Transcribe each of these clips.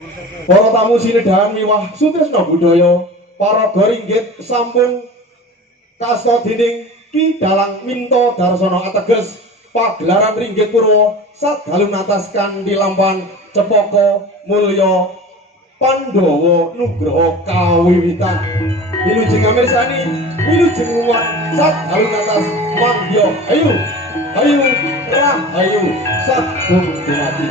Para tamu sinedahan miwah sutresna budaya, para goringgit sampun kasta dening Ki Dalang Minto Darsana ateges pagelaran ringgit purwa sadhalu nataskan di lampan cepaka mulya Pandhawa Nugraha kawiwitan. Wilujeng amirsani, wilujeng nguwat sadhalu natas mandya ayu ayu rahayu sagung dumadi.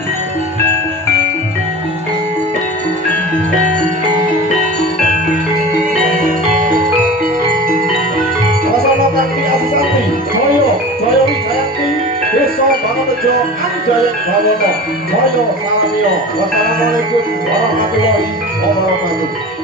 Kanthi Asisanti, Jaya, Jaya Wijayanti, Desa Bangonejo, Anjayeng Bawono, Jaya Salamia. Wassalamualaikum warahmatullahi wabarakatuh.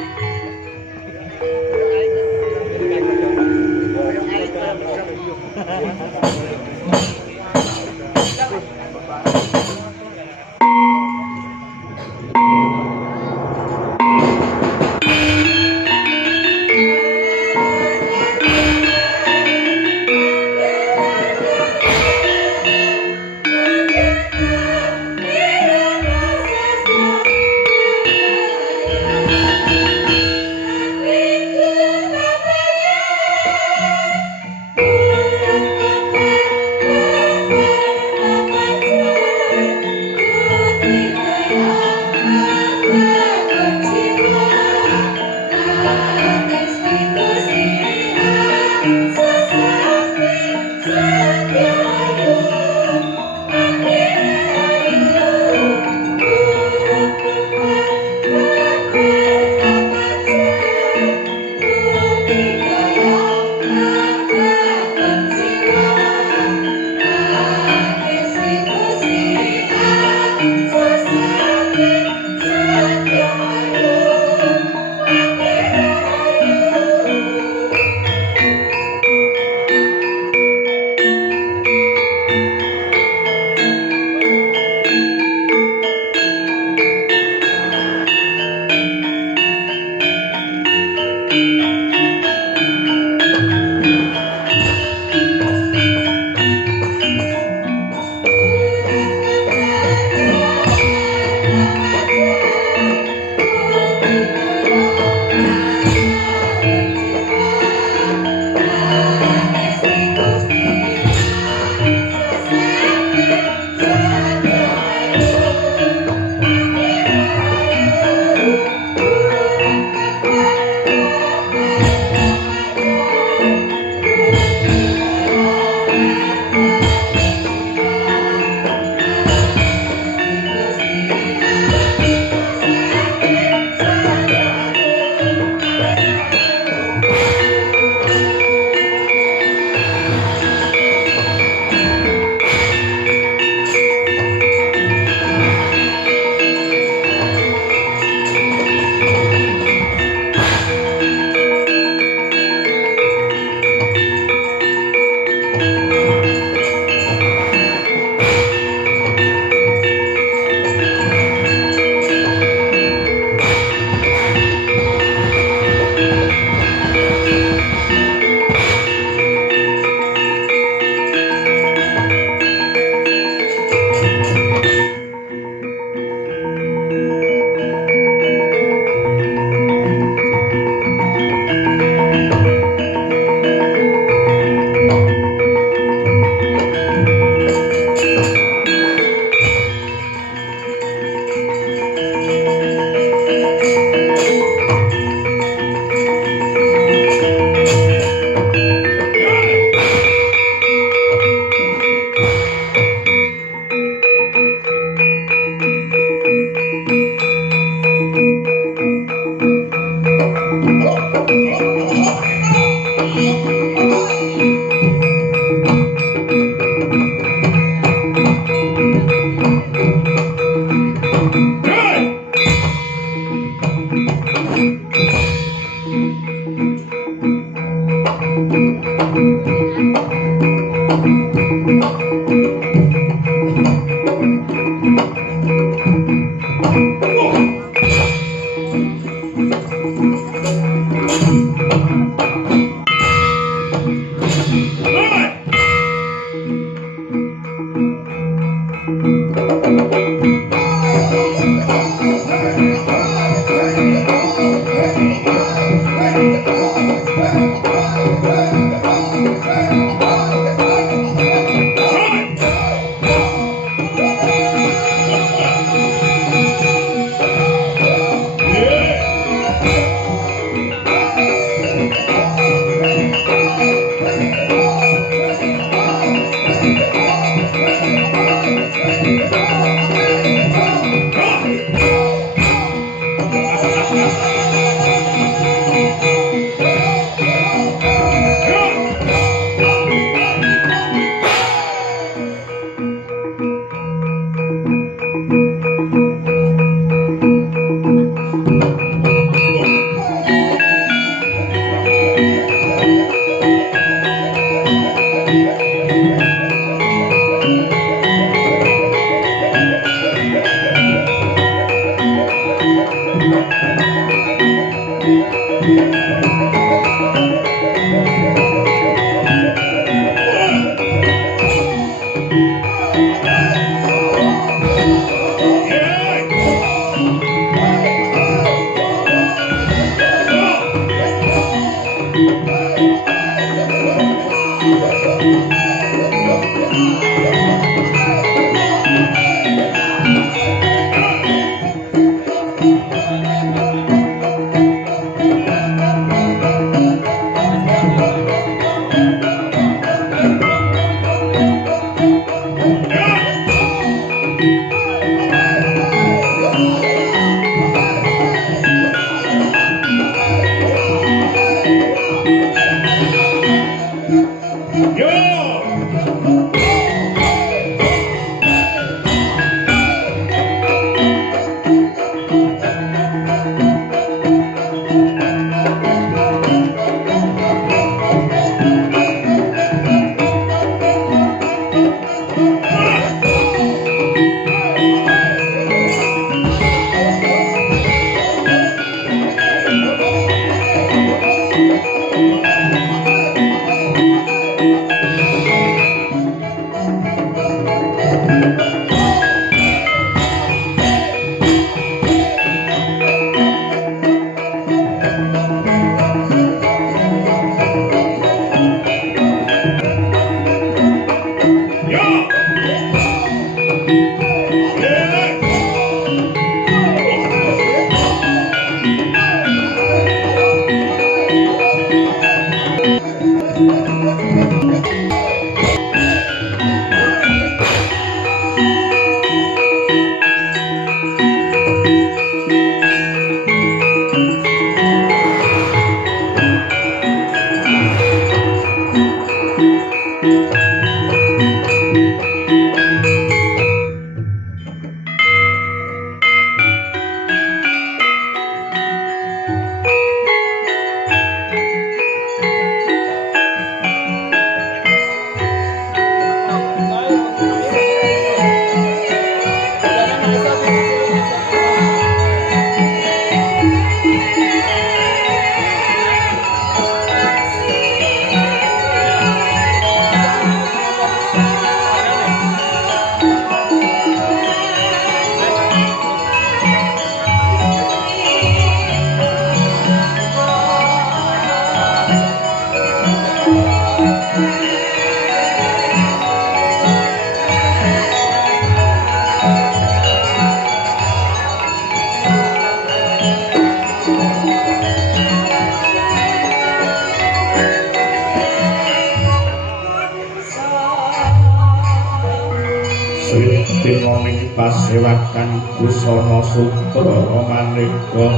pasewakan busana sutra maneka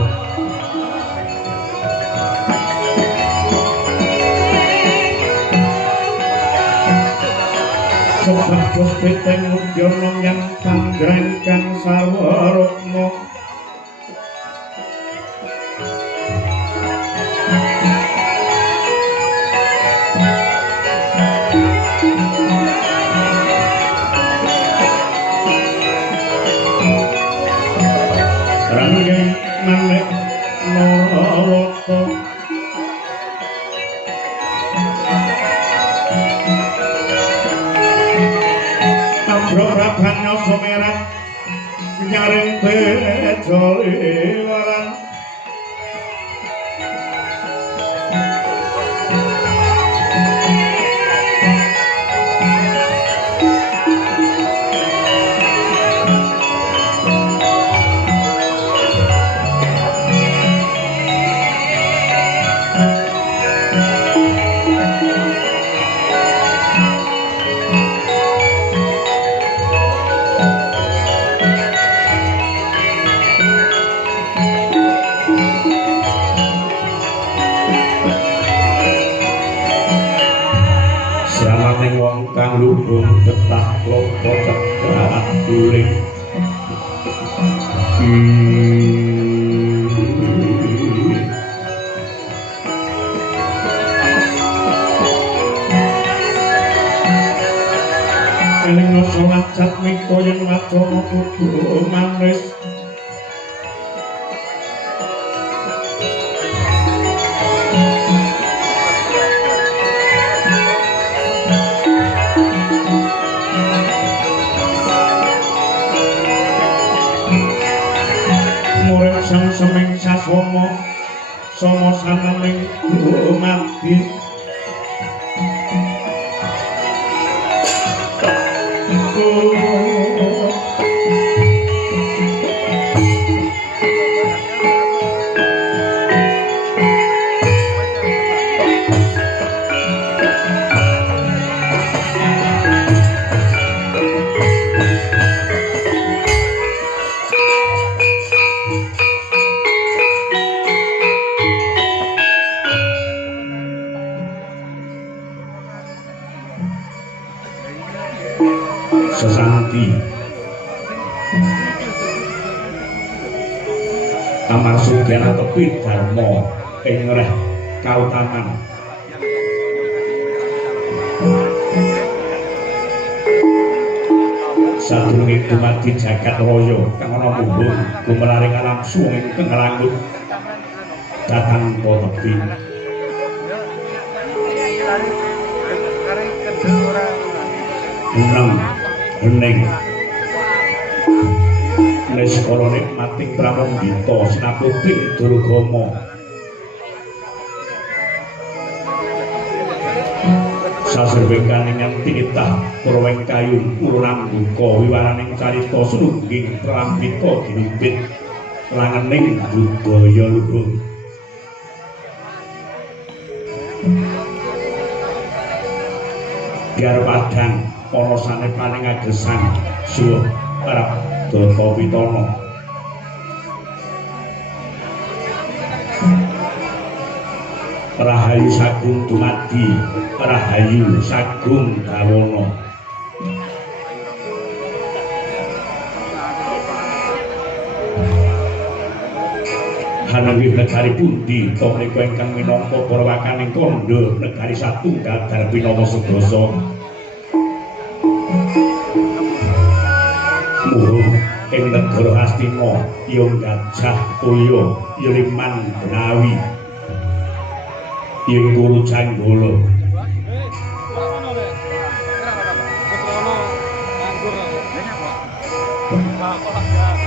sepados peteng udyono yang panggrangkang sawarokmo ranggeng manek narata Prabhanya someran nyaring bejo liwaran wong kang luhung tetah lopo cepat guling eling nasa lacat miko yen wacana kudu manis sang semeng sasomo somo sananing mati sesanti amarsugyana tepi dharma ing reh kautaman sadurunge dumadi jagat raya kang ana mumbung gumelaring alam suwing ing langit datang tepi enam hening neskala nikmating pramandita sinaputing durgama saserwengkaning titah purweng kayu urunang buka wiwaraning carita sunungging prampita dinumpit langening budaya luhur biar padang ana sanepaning agesang suwuh parab Data Pitana Rahayu Sagung dumadi Rahayu Sagung Dawana Hanawih negari pundi to menika ingkang minangka perwakaning kandha negari satunggal Darpinama Sedasa muhung ing negara Hastina ya Gajah Toya ya Liman Benawi ya Guru Janggala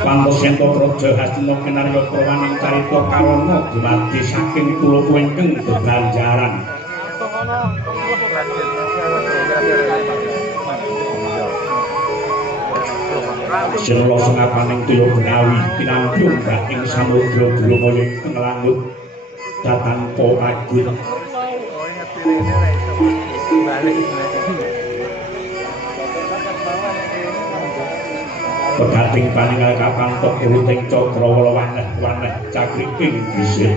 Pantos yen Praja Hastina kinarya prawaning carita karana dumadi saking kula ingkang bebanjaran Sinula sengapaning Toya Benawi pinambyung ing samudra Dromaya ing langit datanpa agut pegating paningal kapantok uruting cakrawala waneh-waneh cakriking dhisik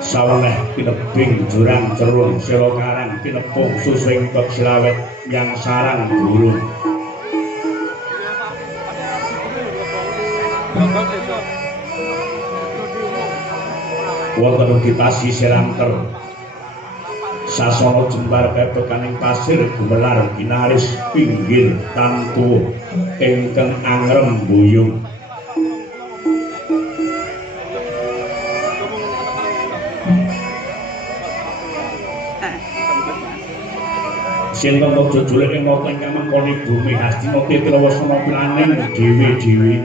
saweneh kinebing jurang cerung sira karang kinepung susing tok silawet yang sarang gurun wonten ugi pasisir angker sasana jembar pepekaning pasir gumelar ginaris pinggir tantu ingkang angrem buyung sinten to jujule ing nata ingkang mengkoni bumi Hastina Tirawasana planing dewi-dewi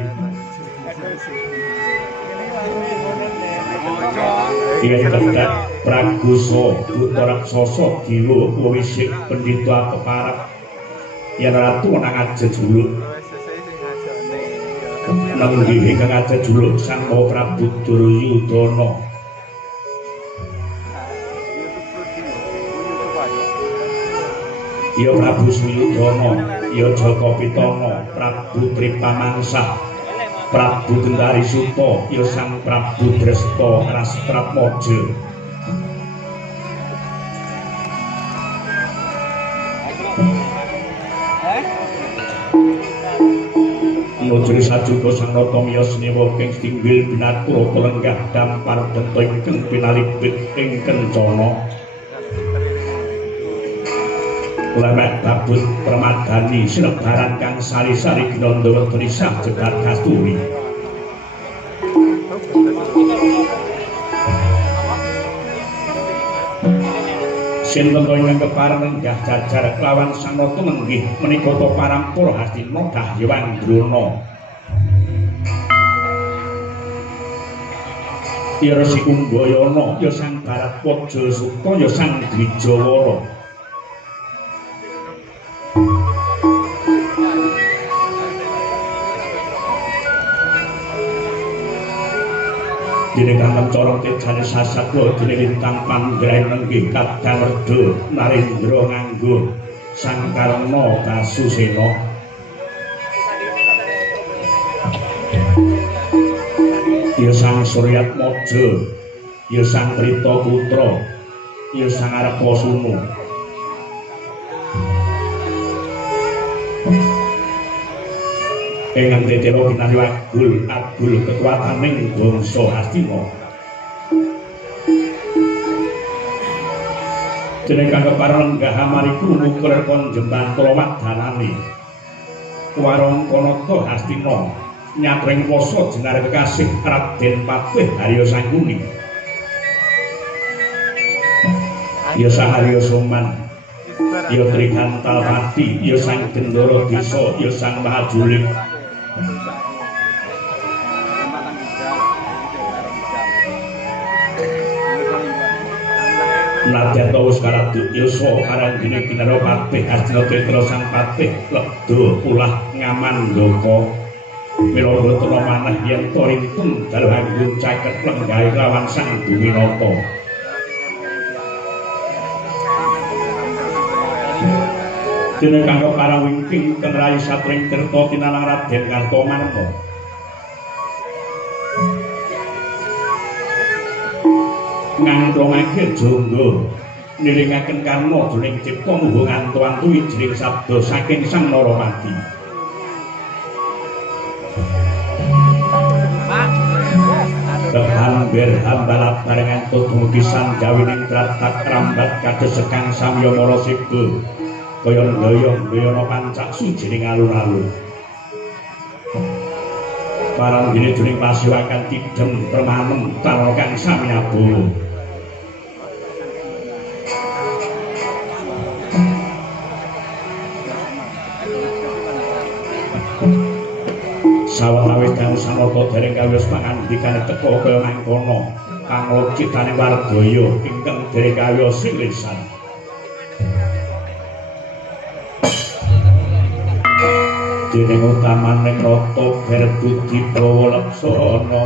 Kiai Tedak Pragusa Buta Raksasa Diwa Wisik Pendhita Keparat Yen Ratu nang ajejuluk nang nggih ingkang ajejuluk Sang Prabu Duryudana ya Prabu Suyudana ya Jaka Pitana Prabu Tripamangsah Prabu Gendari Suta ya Sang Prabu Dresta Raspratmaja Nujri sajuga Sang Nata miyos snewa king tinggil binatura pelenggah dampar benta ingkang pinalipit ing kencana Lemek babut permadani sinebaran kang sari-sari ginanda weteni sah jegat kasturi sinten ingkang kepareng lenggah jajar kelawan Sang Nata nenggih menika parampura Hastina Dahyang Drona ya Resi Kumbayana ya Sang Baratwaja Suta ya Sang Dwijawara dene kang corong tejane sasatwa dene lintang panggraing nenggih kadang reda Narendra nganggo Sang Karna Basusena ya Sang Suryatmaja ya Sang Prita Putra ya Sang Arepasuna ingkang tetela kinarya agul kekuwataning bangsa Hastina dene kang kepareng lenggah amariku nukur kon jembantara wadhanane warangkanata Hastina nyatring wasa jenar kekasih Raden Patih Harya Sangkuni ya Sang Harya Soman ya Trigantal Pati ya Sang Gendara Desa ya Sang Mahajulik Nadyan wis karadya karanggine kinara Patih Hastina Tetra Sang Patih ledha ulah ngamandaka mila boten manah yen to ringkung dalu anggun caket lenggahe lawan Sang Duminata dene kanggo para wingking kang rayi satring tirta tinalang Raden Kartamarma ngantrongake jangga niringaken karna jroning cipta muga ngantu-antu wijring sabda saking Sang Naramati Kehamber hambalat barengan dumugi sanggawining tratak rambat kados sekang samya mara sibda kaya ndoyong-ndoyana pancak sujining alun-alun parang dene jroning pasiwakan tidhem permanem karo kang samyabawa sawetawis kang Sang-Nata dereng kawis pangandikane teka kaya mangkono kang citane Wardaya ingkang dereng kawis lisan dening utamaning Nata Berbudi Prawalaksana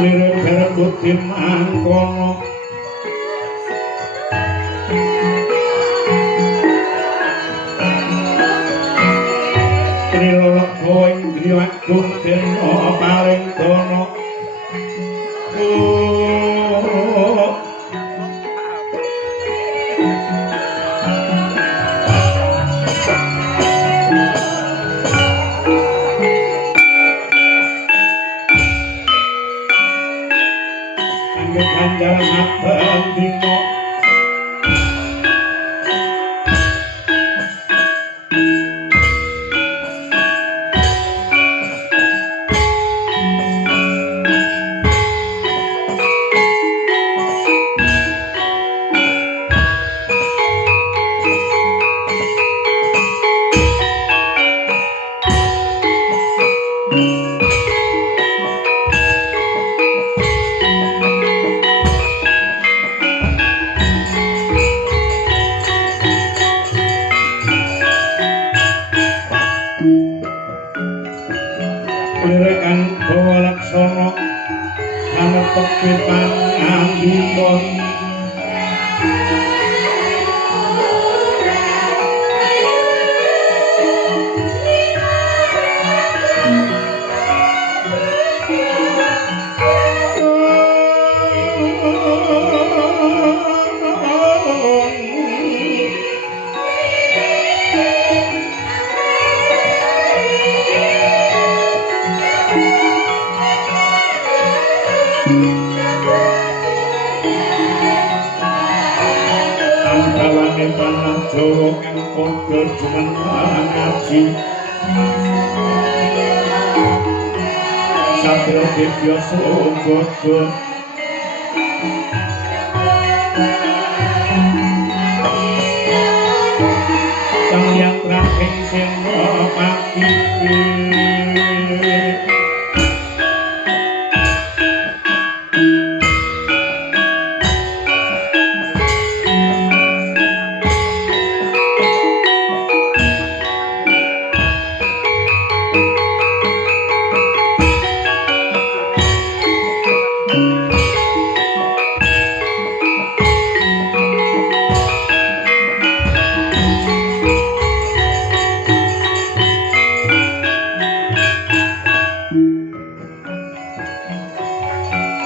lirik Berbudi mangkono Buktirno paring dono Angge kanjang abang dino Lirekan bawa laksono Kanepek kipan ambikon Angkawane tanah Jawa kang padha jumeneng ngaji Satya Debya Sumbodo Kang yang terakhir seno pati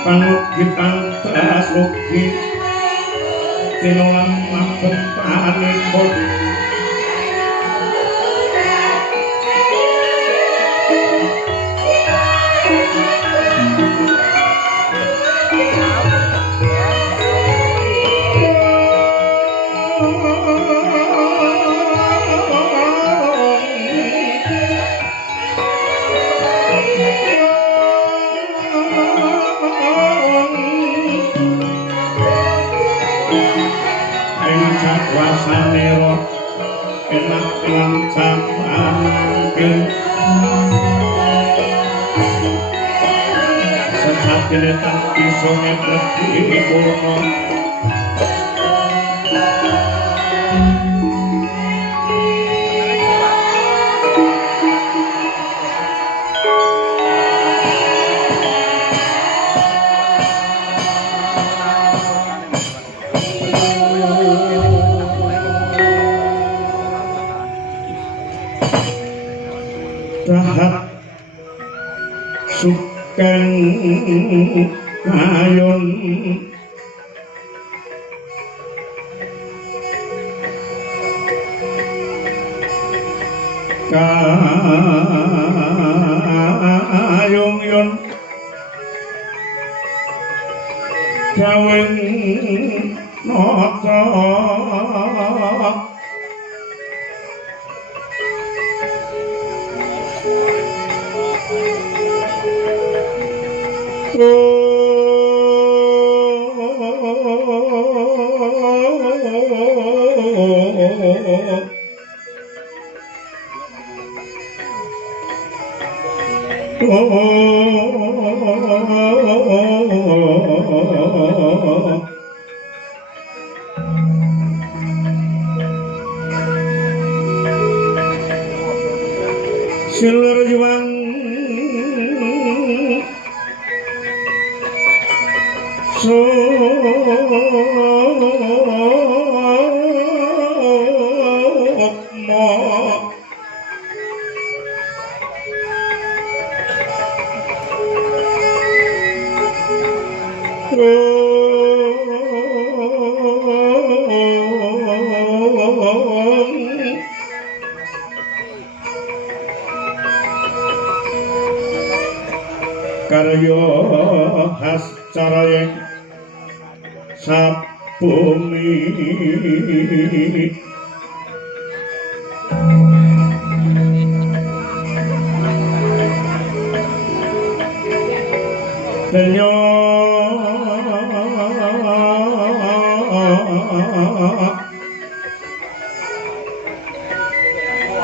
Panugitan Trasugi Tinolang Mabem Panipun Wasanero enak lancang anangken sejatine tak bisa ngepreti purna Rahat Sukeng Ayun Kayung Yun Kawin Nota Silur juang karya khas carayeng sabumi denyo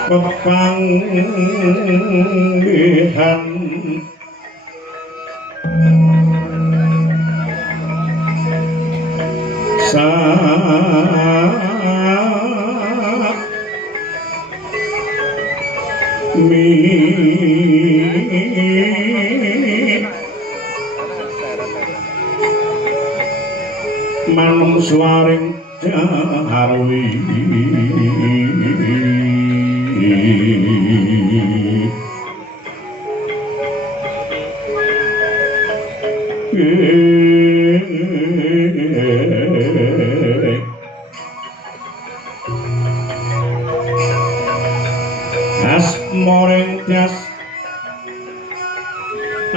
pepanggihan sa mi manungsuaring harwi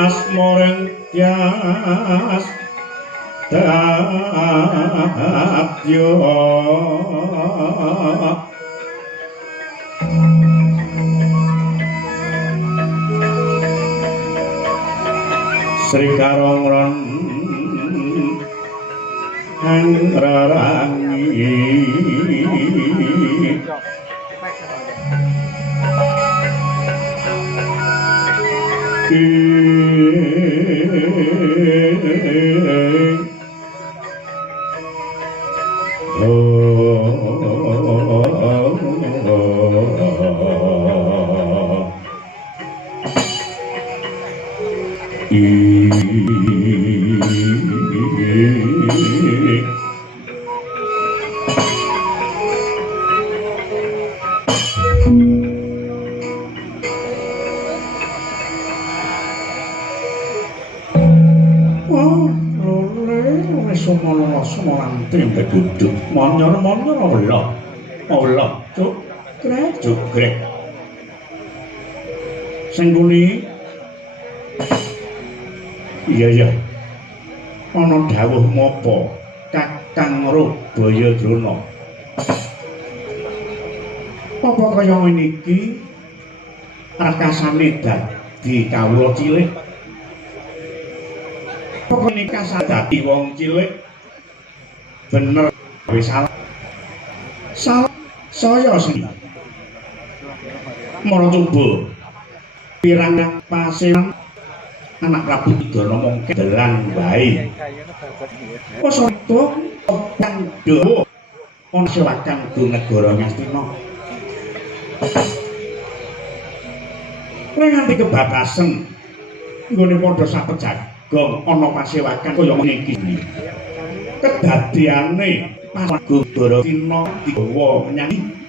asmoreng tias tatyo Sri Karongron Hangrarangi tempe duduk monyor Allah cuk krek sengguni iya ana dawuh mopo Kakang Bayadrona apa kaya ngene iki rakasane dadi kawula cilik apa nikah dadi wong cilik bener wis salah saya sing mara coba pirang pasenan anak Prabu Dana mongke delang bae wis itu kang dawa ana sewakan do negara Ngastina nganti kebatasen nggone padha sapet jagong ana pasewakan kaya ngene iki kedadiane Prabu Darasina digawa nyanyi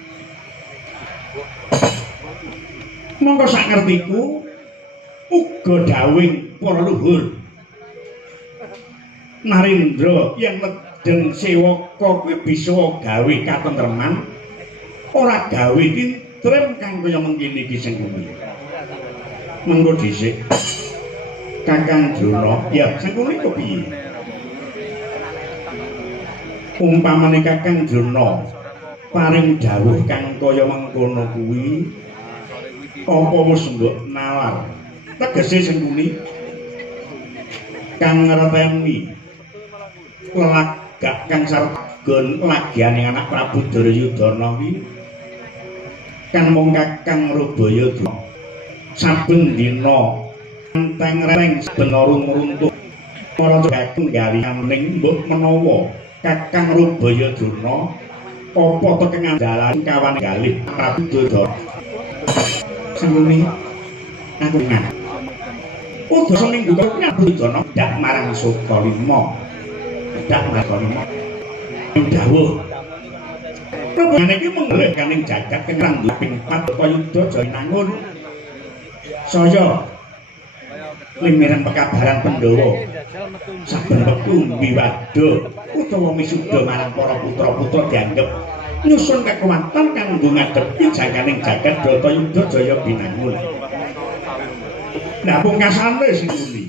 monggo sak ngertiku uga dawing para luhur Narendra yang medeng sewaka kuwi bisa gawe katentreman ora gawe tintrem kang kaya mengkene iki sing kuwi mengko dhisik Kakang Drona ya sing kuwi kok piye umpamane Kakang Drona paring dawuh kang kaya mengkono kuwi apa wis mbok nalar tegese sing kuwi kang ngerteni lagak kang sargon lagiane anak Prabu Duryudana kuwi kan mung Kakang Bayadrona saben dina enteng reng saben runtuh para kakung galianing mbok menawa Kakang Bayadrona apa tekan dalan kawan galih Prabu Duryudana senguni aku nang uga seminggu kok Prabu Duryudana dak marang Sukalima dak marang dawuh Rupane iki mengelih kaning jagat kengrang ping 4 Payudha Jayanangun saya limiran pekabaran Pandhawa saben wektu mbiwada utawa misuda marang para putra-putra dianggep nyusun kekuatan kanggo ngadepi jaganing jagat Bratayuda Jaya binangun. Nah pungkasane sing muni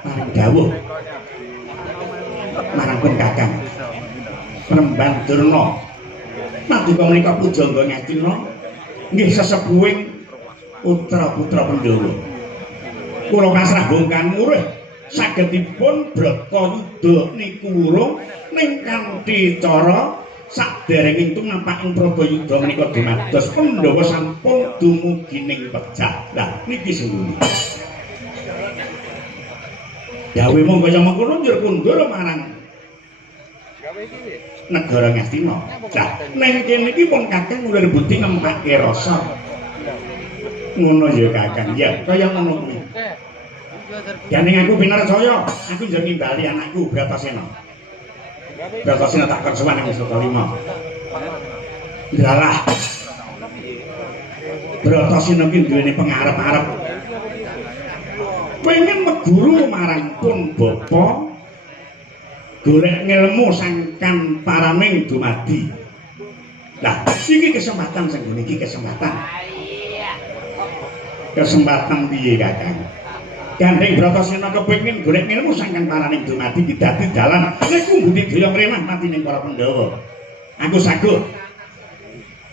paring dawuh marang pun Kakang Premban Durna paduka menika pujangga ngastina nggih sesepuhing putra-putra Pandhawa. Kula pasrah bongkan murih sagedipun Bratayuda niku urung ning kanthi cara saderenging tumapaking Bratayuda menika dumados Pandhawa sampun dumugi ning pejah. Lah niki sing dawuh monggo kaya mengkono njur kundur marang negara Ngastina. Lah ning kene iki pun Kakang ulir budi ngempake rasa. Ngono ya Kakang, ya kaya ngono kuwi. Dening aku pinarcaya, aku njur nimbali anakku Bratasena. Bratasena tak kersuwan ing Sukalima. Lalah. Bratasena ki duweni pangarep-arep. Pengen meguru marang pun bapa golek ngelmu sangkan paraning dumadi. Lah, iki kesempatan sing ngene iki kesempatan. Kesempatan piye Kakang? Gandeng Bratasena kepengin golek ngelmu sangkan paraning dumadi dadi dalan niku budi daya mremah matining para Pandhawa. Aku saguh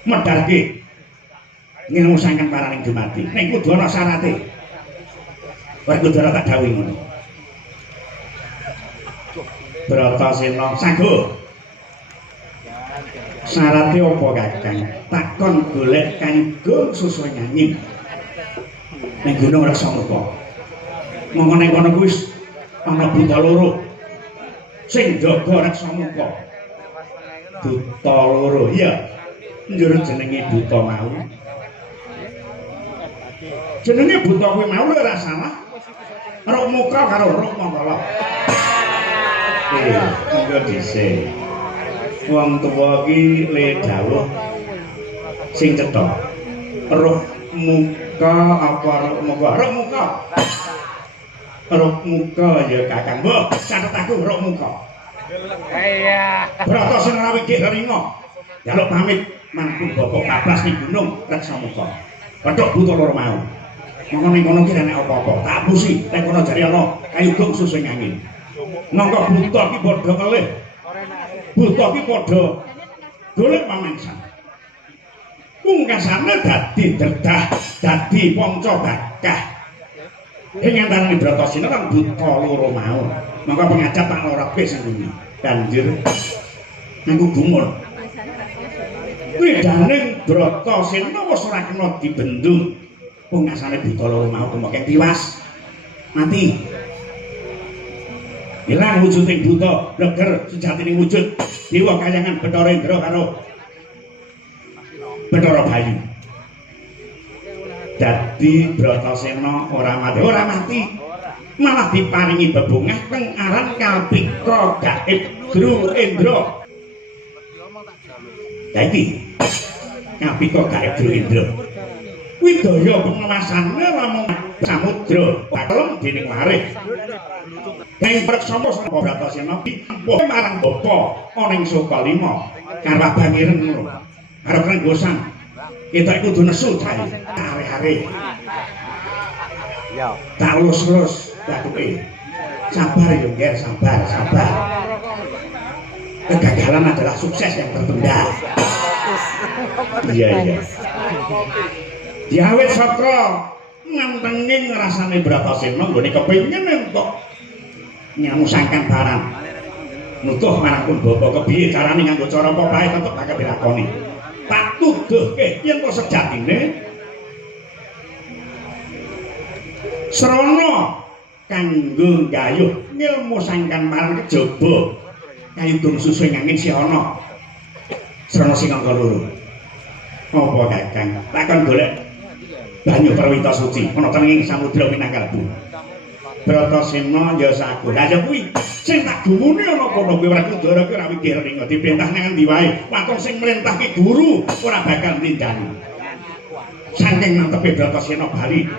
medharke ngelmu sangkan paraning dumadi. Ning kudu ana syarate. Werkudara tak dawuhi ngono. Bratasena saguh. Syarate apa Kakang? Takon golek kanggo susu nyanyim. Ning Gunung Rasamuka. Monggo ning kono kuwi ana buta loro. Sing jaga Rasamuka. Buta loro. Iya. Njur jenenge buta mau. Jenenge buta kuwi mau ora salah. Rok muka karo rok mangkala. Monggo dhisik. Wong tuwa iki le dawuh sing cetha. Roh muka apa rok muka? Rok muka. Rok muka ya Kakang. Mbah, catet aku rok muka. Iya. Bratasena wigih ringa. Jaluk pamit mangku bapak bablas ning gunung Rasamuka. Pedhok buta loro mau. Monggo ning kono ki nek apa-apa, tak apusi. Nek kono jare ana kayugung susu angin. Monggo buta ki padha ngelih. Buta ki padha golek pamangsan. Pungkasane dadi dedah, dadi panca bakah. Ing antaraning Bratasena kan buta loro mau. Monggo pengajap tak lorake sing ngene. Banjur nganggo gumul. Widaning Bratasena wis ora kena dibendung. Pungkasane buta loro mau kemake tiwas. Mati. Ilang wujuding buta, bleger sejatining wujud dewa kayangan Bathara Indra karo Bathara Bayu. Dadi Bratasena ora mati, malah diparingi bebungah kang aran Kalpika Gaib Dru Indra. Dadi Kalpika Gaib Dru Indra. Widaya pengawasannya lamun samudra bakalem dening larih. Ing preksama sapa Bratasena ampuh marang bapa ana ing Sukalima karep bangiren ngono. Arep renggosan. Kita kudu nesu cahe are-are. Ya. Tak lus-lus batuke. Sabar yo, Nger, sabar. Kegagalan adalah sukses yang tertunda. Iya. Diawet saka ngantenging rasane Bratasena nggone kepengin entuk nyamusangkan barang. Nutuh marang pun bapa kepiye carane nganggo cara apa bae tetep bakal dilakoni. Tak tuduhke yen kok sejatine srana kanggo gayuh ngilmu sangkan marang kejaba kayugung susu angin si ana srana sing angka loro. Apa Kakang? Takon golek banyu perwita suci ana tenging samudra Minangkabau. Bratasena ya saguh. Lah ya kuwi sing tak gumune ana kono kuwi Werkudara ki ora mikir ning diperintah nang endi wae. Waton sing mrentahke guru ora bakal tindani. Saking mantepe Bratasena bali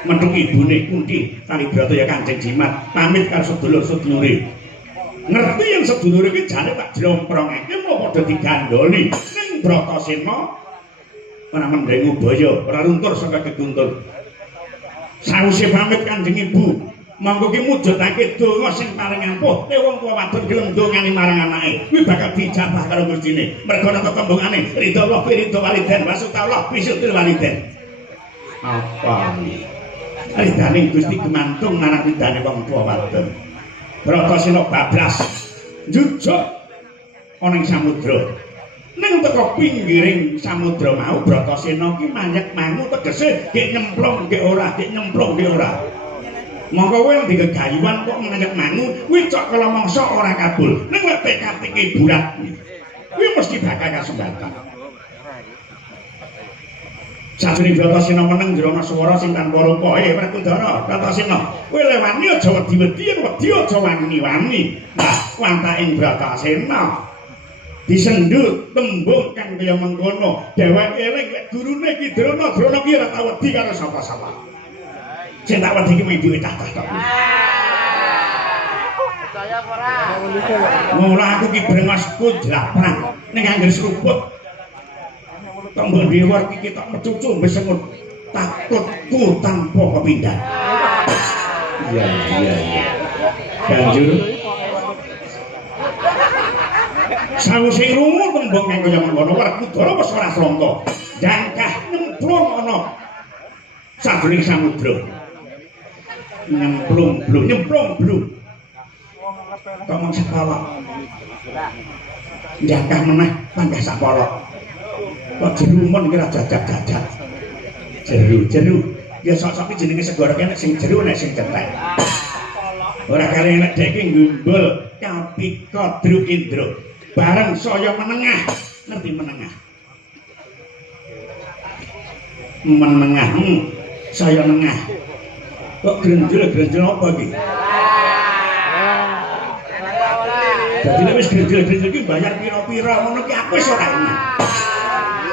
Metu ibune Kunti Kalibrata ya Kanjeng Jimat pamit karo sedulur-sedulure. Ngerti yang sedulure iki jane tak jlomprongake mau padha digandoli ning Bratasena ora mendeng ubaya, ora runtur saka keguntur. Sawise pamit Kanjeng Ibu, monggo ki mujudake donga sing paling ampuh. Nek wong tuwa wadon gelem dongani marang anake, kuwi bakal dijabah karo Gustine. Mergo ana tembungane, ridho Allah fi ridho waliden, wasuta Allah fi sutil waliden. Apa iki? Ridane Gusti gumantung marang ridane wong tuwa wadon. Bratasena bablas jujuk ana ing samudra. Nang teko pinggiring samudra mau Bratasena ki manyek mangu tegese gek nyemplung gek ora, gek nyemplung gek ora. Monggo kowe digegayuhan kok manyek mangu kuwi cok kala mangsa ora kabul. Ning lek tekad iki bulat kuwi mesti bakal kasembatan. Sajroning Bratasena meneng jrono swara sing tanpa rupa, Werkudara, Bratasena, kowe lewani aja wedi-wedi, wedi aja wani-wani. Nah, wantaking Bratasena disendut tembung kang kaya mengkono. Dheweke eling lek gurune ki Drona, Drona ki ora tau wedi karo sapa-sapa. Sing tak wedi ki ibuke cah-cah tok. Percaya ora? Mula aku ki brengosku jlaprang ning angger seruput. Tembung dewa iki tak mecucu besengut takutku tanpa kepindah. Iya. Banjur sawise rungu tembung kang kaya mengkono Werkudara wis ora slangka. Jangkah nyemplung ana sajroning samudra. Nyemplung blung. Tomong sepala. Jangkah meneh panggah sapala. Kok jerumun kira jajak-jajak. Jeru. Ya sok-sok jenenge segara kene sing jeru nek sing cetek. Ora kali nek dhek iki ngumbul Kapika Dru Indra. Bareng saya menengah. Ngerti menengah? Menengah. Saya nengah. Kok grenjel apa iki? Dadi nek wis grenjel iki bayar pira-pira ngono ki aku wis ora enak.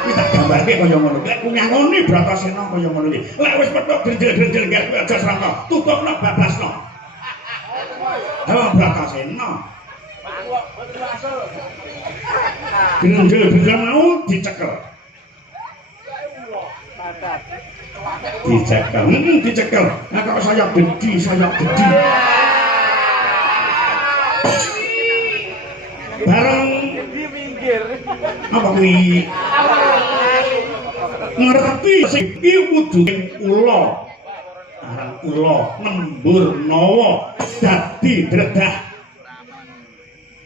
Tak gambarke kaya ngono. Lek ku nyangoni Bratasena kaya ngono iki. Lek wis petuk grenjel-grenjel gak aja srangka. Tutupno bablasno. Bratasena. Grenjel-grenjel mau dicekel. Dicekel. Nah kok saya gedi. Bareng apa kuwi ngerti sing iki wujuding ula aran ula nembur nawa dadi dredah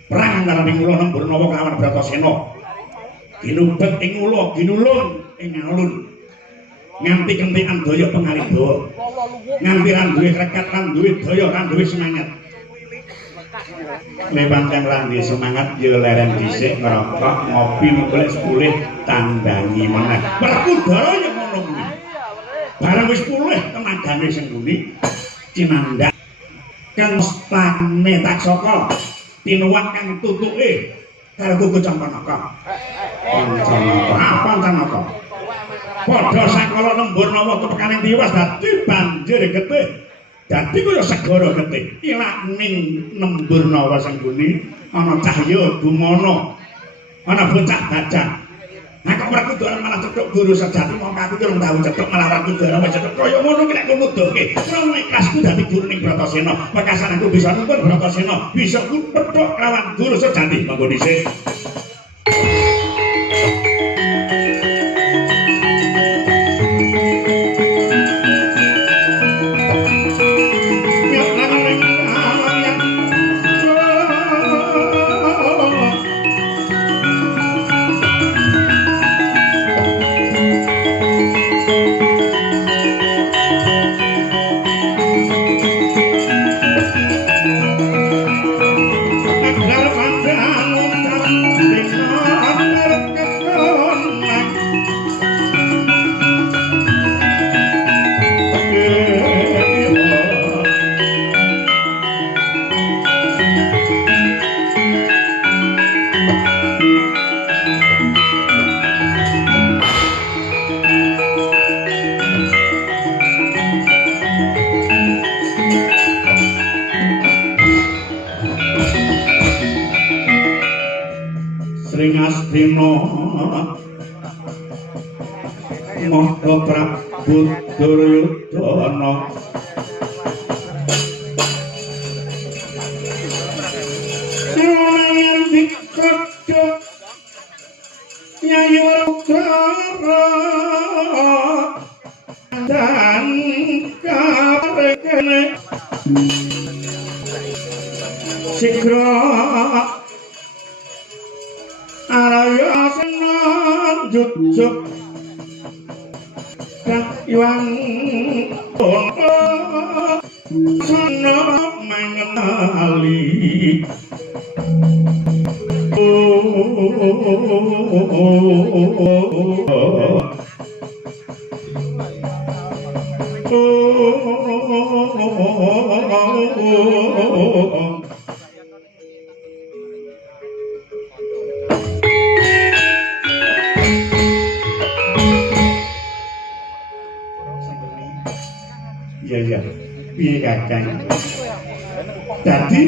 perang antara ing ula nembur nawa kelawan Bratasena ginubet ing ula ginulun ing alun nganti kentikan daya pangaribawa nganti ra duwe krekat lan duwe daya lan duwe semangat. Lepancen lan semangat ya leren dhisik ngerokok ngopi golek 10 tandangi meneh. Werkudara ya ngono kuwi. Bareng wis 10 tenagane sing kuwi cinandak kang stane taksaka tinuwak kang tutuke karo kuku Campanaka. Campanaka. Padha sakala nembur nawa tepekaning tiwas dadi banjir getih. Dadi kaya segara getih ilak ning nembur nawa sengguni ana cahya gumono ana bocah bajang. Nah kok Werkudara malah cethuk guru sejati mongko aku durung tau cethuk malah Werkudara wis cethuk kaya ngono ki lek kowe nuduhke ora iklasku dadi guru ning Bratasena mekasan aku bisa nuntun Bratasena bisa petuk lawan guru sejati monggo dhisik. Maha Prabu Duryudana nang dikodo nyayogara dan karekene sigra araya senan jujuk kang iwang ono sono mengenali ya piye Kakang dadi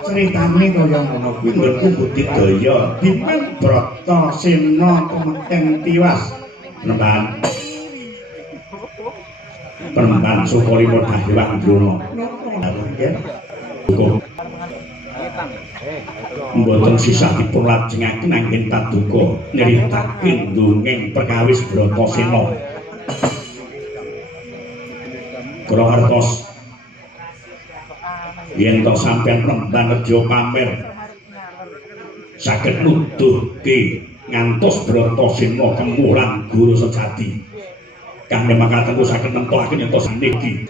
ceritane kaya ngono kuwi nggonku budidaya dimen Bratasena kemeteng tiwas penemban Sukalima Dahyang Drona mboten sisah dipun lajengaken anggen paduka nyritakaken dongeng perkawis Bratasena kula ngertos yen to sampeyan penemban reja pamer saged nuduhke ngantos Bratasena kemulan guru sejati kang mekaten saged nemtokaken yen to saniki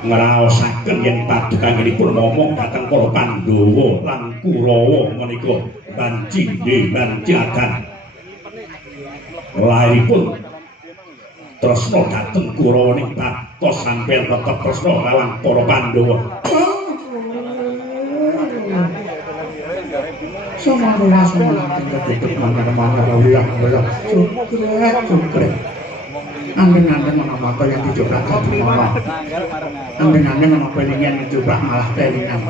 ngraosaken yen paduka ngenipun momong dhateng para Pandhawa lan Kurawa menika bancinde bancadan lairipun tresna dhateng Kurawa ning patos sampeyan tetep tresna lawan para Pandhawa. Samangga tetep mangan-mangan wilayah sukret. Andeng-andeng menapa yang dicoba malah. Andeng-andeng menapa yang dicoba malah telingan.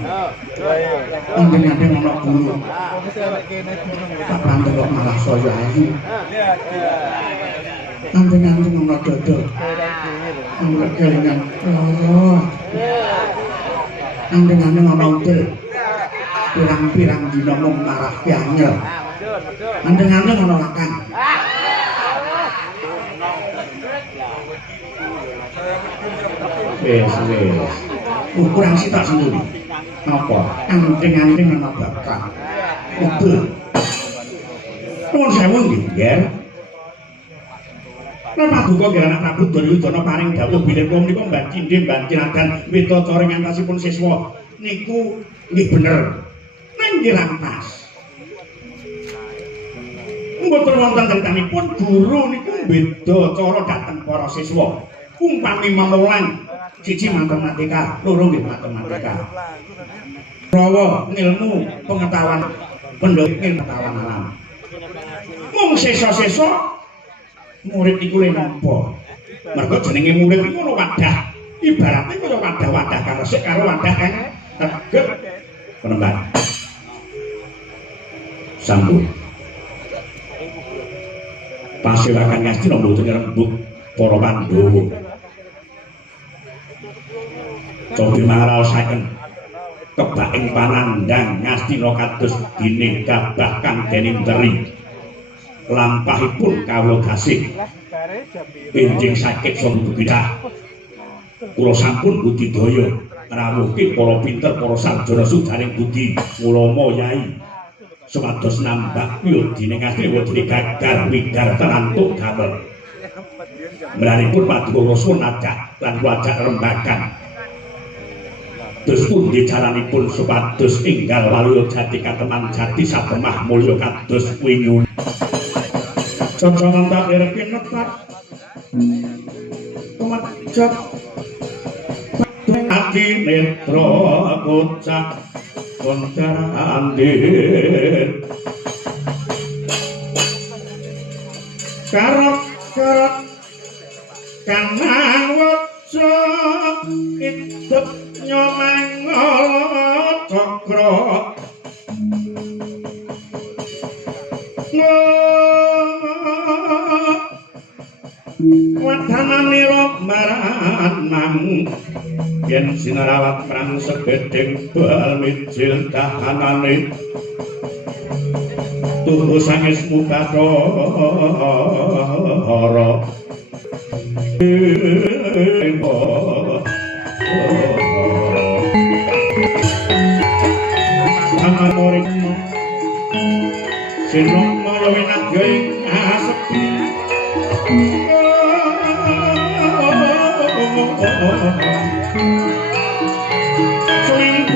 Andeng-andeng menapa guru. Kapan kok malah saya ayu. Andeng-andeng menapa dodo. Angger kelingan. Andeng-andeng menapa udel. Pirang-pirang dina mung marah anyel. Andeng-andeng menapa lakang. Wes. Kurang sitak sendiri. Napa? Anting-anting ana bakal. Udel. Nuwun sewu nggih, Nger. Napa duka nggih anak Prabu Duryudana paring dawuh bilih kula menika mbacindhe banciragan Witacara ngantasipun siswa niku nggih bener. Nggih lantas. Mboten wonten critanipun guru niku beda cara dhateng para siswa. Umpami memulang siji matematika, loro nggih matematika. Rawa ngilmu pengetahuan pendhawuh pengetahuan alam. Mung sesa-sesa murid iku le nampa. Mergo jenenge murid iku ono wadah. Ibaratnya kaya wadah-wadah karesik karo wadah kang tegep penemban. Sampun. Pasewakan Ngastina mboten ngrembug para Pandhawa. Cobi maraosaken kebaking panandang Ngastina kados dene kabah kang dening teri. Lampahipun kawula gasih. Enjing sakit sambugidah. Kula sampun budidaya ngrawuhke para pinter para sarjana sudaring budi ulama yai. Supados nambah yudine Ngastina wadine gagar widar tenantuk damel. Melanipun paduka rasul najak lan wajak rembagan. Dus pundi caranipun supados enggal waluya jati kateman jati satemah mulya kados winyun. Coconan tak direpin netat. Kemajak Adi netra kocak koncara andir karok-karok kanang waca hidup nyomangol cokro Wadananira maranang yen sinarawat prang segedhing bal mijil kahanane tuhu sangesmu Bathara Amamoring sinong maya winadya ing asepi Swing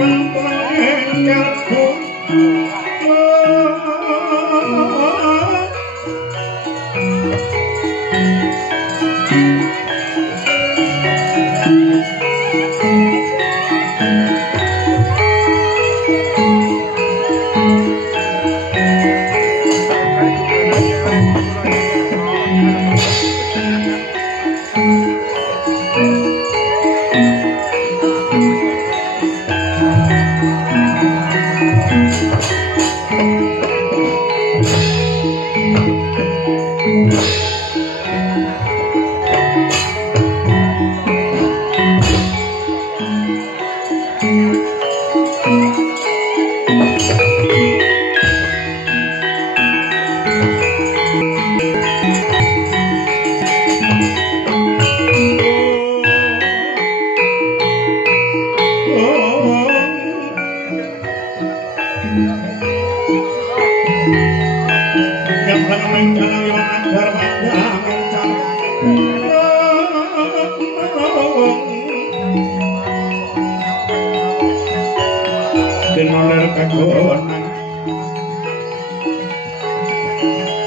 kalbu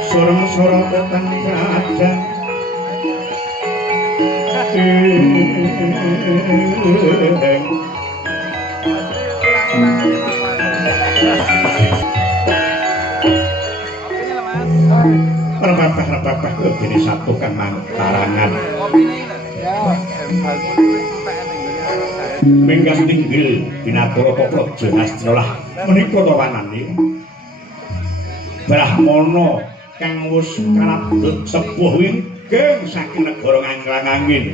sorong-sorong petang kadang repatah-repatah ini satu kan tarangan menggas tinggil binatara Praja Hastina menika tawanane Brahmana kang wis kalabet sepuh winggeng saking negara Nganglang-angin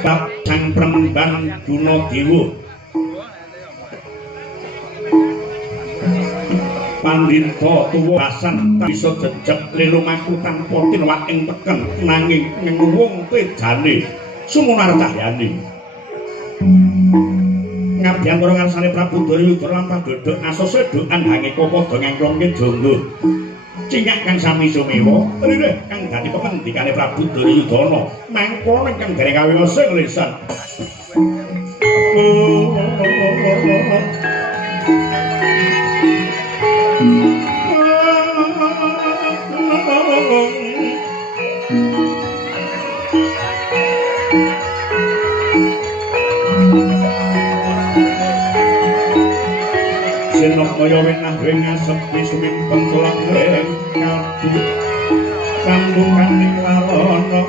bab sang Premban Gunadewa Pandhita tuwa basan bisa jejeg lelumaku tanpa tinwak ing teken nanging ngenuwung pedane sumunar cahyane ngabiyantara ngarsane Prabu Daryuda lan padodok asose doan hangika padha ngengklongke jangga cinyak kang sami sumewa ririh kang dadi pemendikane Prabu Daryudana mangkana kang dereng kawiyasa lisan Kaya wenah wing sepi sumimpeng tulang ing kalbu kandungan ing larana